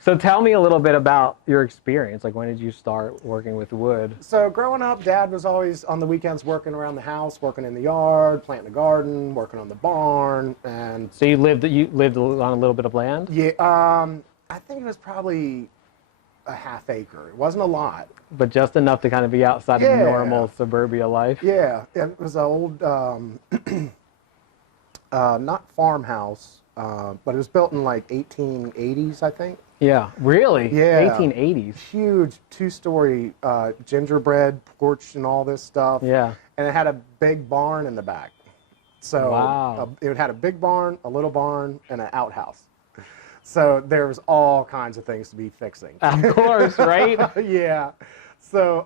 So tell me a little bit about your experience. Like, when did you start working with wood? So growing up, Dad was always on the weekends working around the house, working in the yard, planting a garden, working on the barn, and So you lived on a little bit of land? yeah, I think it was probably a half acre. It wasn't a lot. But just enough to kind of be outside of Yeah, normal suburbia life? yeah. It was an old, not farmhouse, but it was built in like 1880s, I think. Yeah. Really? Yeah, 1880s? huge two-story gingerbread porch and all this stuff. Yeah. And it had a big barn in the back. So Wow. it had a big barn, a little barn, and an outhouse. So there was all kinds of things to be fixing. Of course, right? Yeah. So,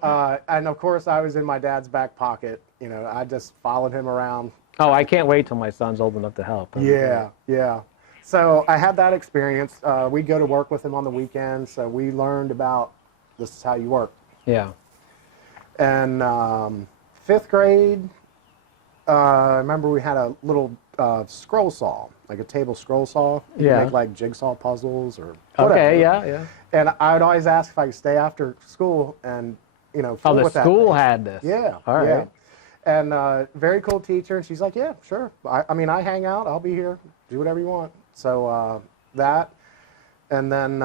and of course I was in my dad's back pocket. You know, I just followed him around. Oh, I can't wait till my son's old enough to help. Yeah, yeah. So I had that experience. We'd go to work with him on the weekends. So we learned about this is how you work. Yeah. And fifth grade, I remember we had a little scroll saw, like a table scroll saw. You Yeah. make like jigsaw puzzles or whatever. Okay, yeah, yeah. And I would always ask if I could stay after school and, you know, Oh, fool the with that school thing. had this. Yeah. All right. Yeah. And very cool teacher. And she's like, yeah, sure. I mean, I hang out. I'll be here. Do whatever you want. So that. And then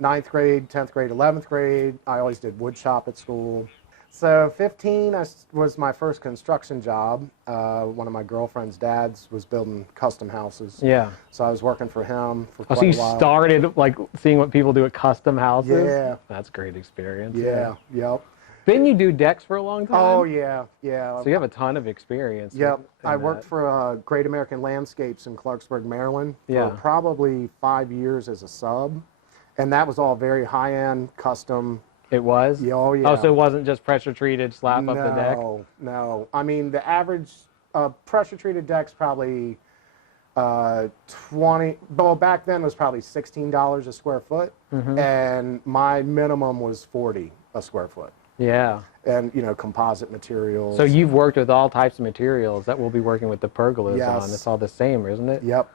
ninth grade, 10th grade, 11th grade, I always did wood shop at school. So 15 was my first construction job. One of my girlfriend's dads was building custom houses. Yeah. So I was working for him for Oh, quite so you a while. started like seeing what people do at custom houses? Yeah. That's a great experience. Yeah, yep. Didn't you do decks for a long time? Oh, yeah, yeah. So you have a ton of experience. Yep. in I worked that. for Great American Landscapes in Clarksburg, Maryland Yeah. for probably 5 years as a sub. And that was all very high-end, custom. It was? Yeah, oh, yeah. Oh, so it wasn't just pressure treated, slap up the deck? No, no. I mean, the average pressure-treated deck's probably 20, well, back then was probably $16 a square foot. Mm-hmm. And my minimum was 40 a square foot. Yeah. And, you know, composite materials. So you've worked with all types of materials that we'll be working with the pergolas Yes. on. It's all the same, isn't it? Yep.